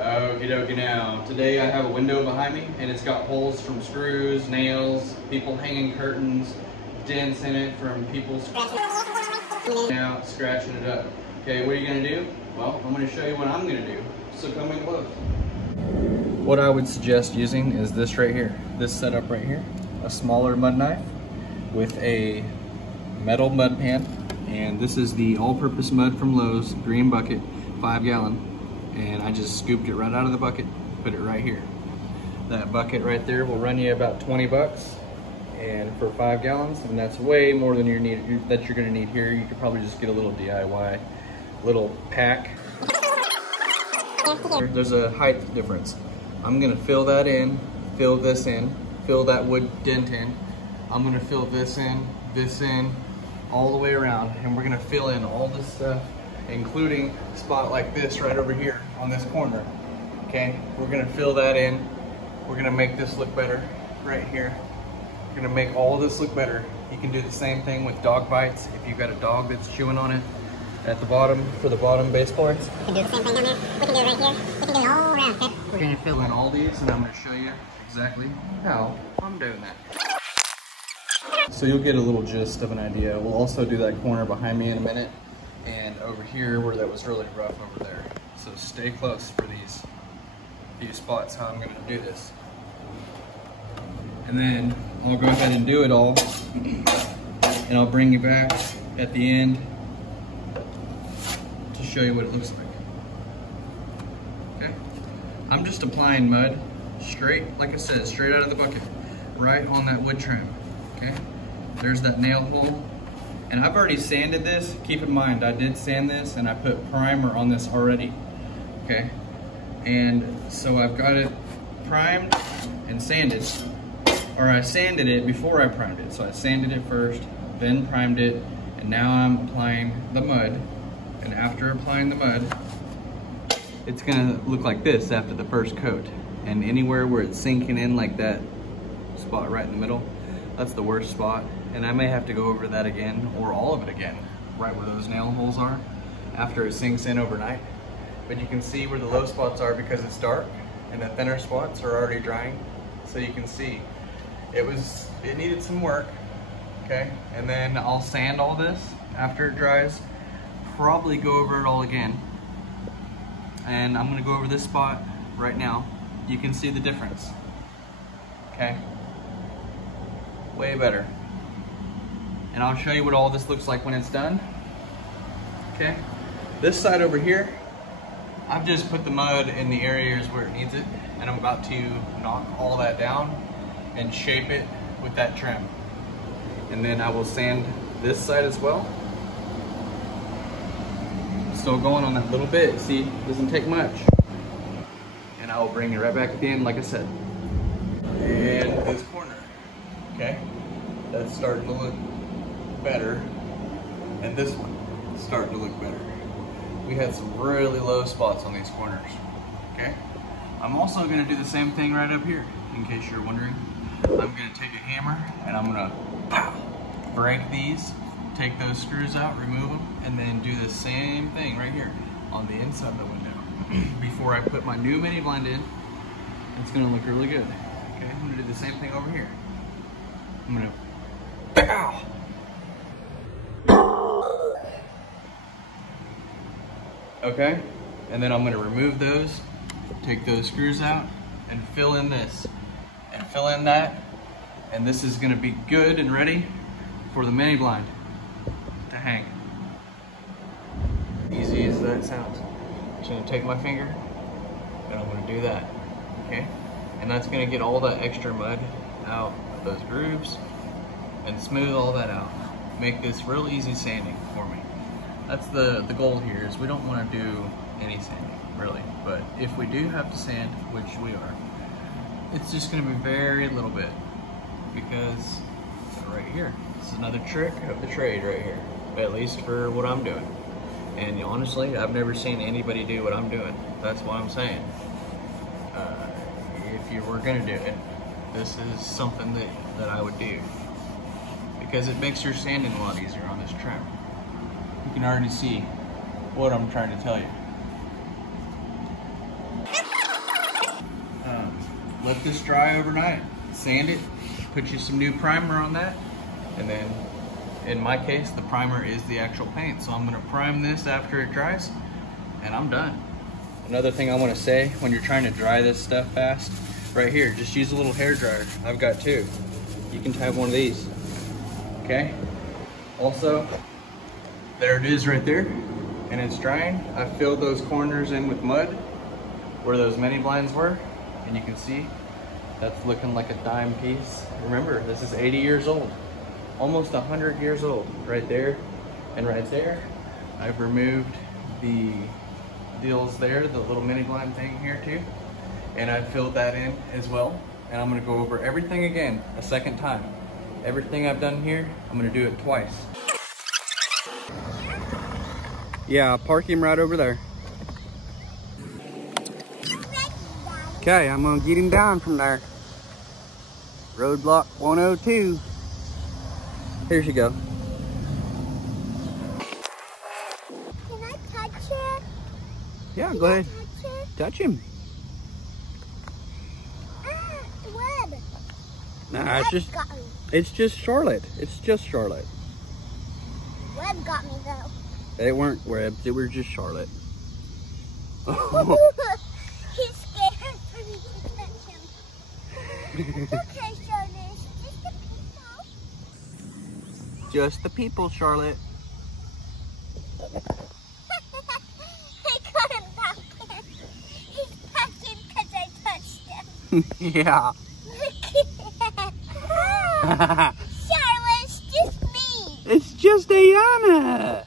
Okie dokie now. Today I have a window behind me and it's got holes from screws, nails, people hanging curtains, dents in it from people scratching out, scratching it up. Okay, what are you gonna do? Well, I'm gonna show you what I'm gonna do. So come in close. What I would suggest using is this right here. This setup right here. A smaller mud knife with a metal mud pan. And this is the all-purpose mud from Lowe's, green bucket, 5 gallon. And I just scooped it right out of the bucket, put it right here. That bucket right there will run you about 20 bucks and for 5 gallons, and that's way more than you're gonna need here. You could probably just get a little DIY, little pack. There's a height difference. I'm gonna fill that in, fill this in, fill that wood dent in. I'm gonna fill this in, all the way around, and we're gonna fill in all this stuff, including a spot like this right over here on this corner. Okay, we're gonna fill that in. We're gonna make this look better right here. We're gonna make all of this look better. You can do the same thing with dog bites. If you've got a dog that's chewing on it at the bottom, for the bottom base boards. We can do the same thing down there. We can do it right here. We can do it all around, okay? We're gonna fill in all these, and I'm gonna show you exactly how I'm doing that. So you'll get a little gist of an idea. We'll also do that corner behind me in a minute, and over here where that was really rough over there. So stay close for these few spots how I'm gonna do this. And then I'll go ahead and do it all, and I'll bring you back at the end to show you what it looks like. Okay? I'm just applying mud straight, like I said, straight out of the bucket, right on that wood trim. Okay? There's that nail hole. And I've already sanded this. Keep in mind, I did sand this and I put primer on this already. Okay? And so I've got it primed and sanded. Or I sanded it before I primed it. So I sanded it first, then primed it, and now I'm applying the mud. And after applying the mud, it's gonna look like this after the first coat. And anywhere where it's sinking in like that spot right in the middle, that's the worst spot. And I may have to go over that again, or all of it again, right where those nail holes are, after it sinks in overnight. But you can see where the low spots are because it's dark, and the thinner spots are already drying. So you can see, it needed some work, okay? And then I'll sand all this after it dries, probably go over it all again. And I'm gonna go over this spot right now. You can see the difference, okay? Way better. And I'll show you what all this looks like when it's done. Okay, this side over here, I've just put the mud in the areas where it needs it, and I'm about to knock all that down and shape it with that trim. And then I will sand this side as well. Still going on that little bit, see, doesn't take much. And I will bring it right back at the end, like I said. And this corner, okay, that's starting to look better, and this one is starting to look better. We had some really low spots on these corners, okay? I'm also gonna do the same thing right up here, in case you're wondering. I'm gonna take a hammer, and I'm gonna break these, take those screws out, remove them, and then do the same thing right here on the inside of the window. Before I put my new mini blind in, it's gonna look really good. Okay, I'm gonna do the same thing over here. I'm gonna pow! Okay, and then I'm gonna remove those, take those screws out, and fill in this, and fill in that, and this is gonna be good and ready for the mini blind to hang. Easy as that sounds. I'm just gonna take my finger, and I'm gonna do that, okay? And that's gonna get all that extra mud out of those grooves, and smooth all that out. Make this real easy sanding for me. That's the goal here, is we don't want to do any sanding, really. But if we do have to sand, which we are, it's just going to be very little bit, because right here, this is another trick of the trade right here, at least for what I'm doing. And honestly, I've never seen anybody do what I'm doing. That's what I'm saying. If you were going to do it, this is something that I would do, because it makes your sanding a lot easier on this trim. You can already see what I'm trying to tell you. let this dry overnight. Sand it, put you some new primer on that, and then in my case, the primer is the actual paint. So I'm gonna prime this after it dries, and I'm done. Another thing I wanna say, when you're trying to dry this stuff fast, right here, just use a little hair dryer. I've got two. You can have one of these, okay? Also, there it is right there, and it's drying. I filled those corners in with mud where those mini blinds were, and you can see that's looking like a dime piece. Remember, this is 80 years old, almost 100 years old. Right there and right there, I've removed the deals there, the little mini blind thing here too, and I filled that in as well. And I'm gonna go over everything again a second time. Everything I've done here, I'm gonna do it twice. Yeah, park him right over there. Okay, I'm gonna get him down from there. Roadblock 102. Here you go. Can I touch it? Yeah, go ahead. Touch him. Web. Nah, it's just Charlotte. It's just Charlotte. Web got me though. They weren't webs, they were just Charlotte. He's scared for me to touch him. Okay, so there's just the people. Just the people, Charlotte. I got him back in. He's back in because I touched him. Yeah. Charlotte, it's just me. It's just Ayana.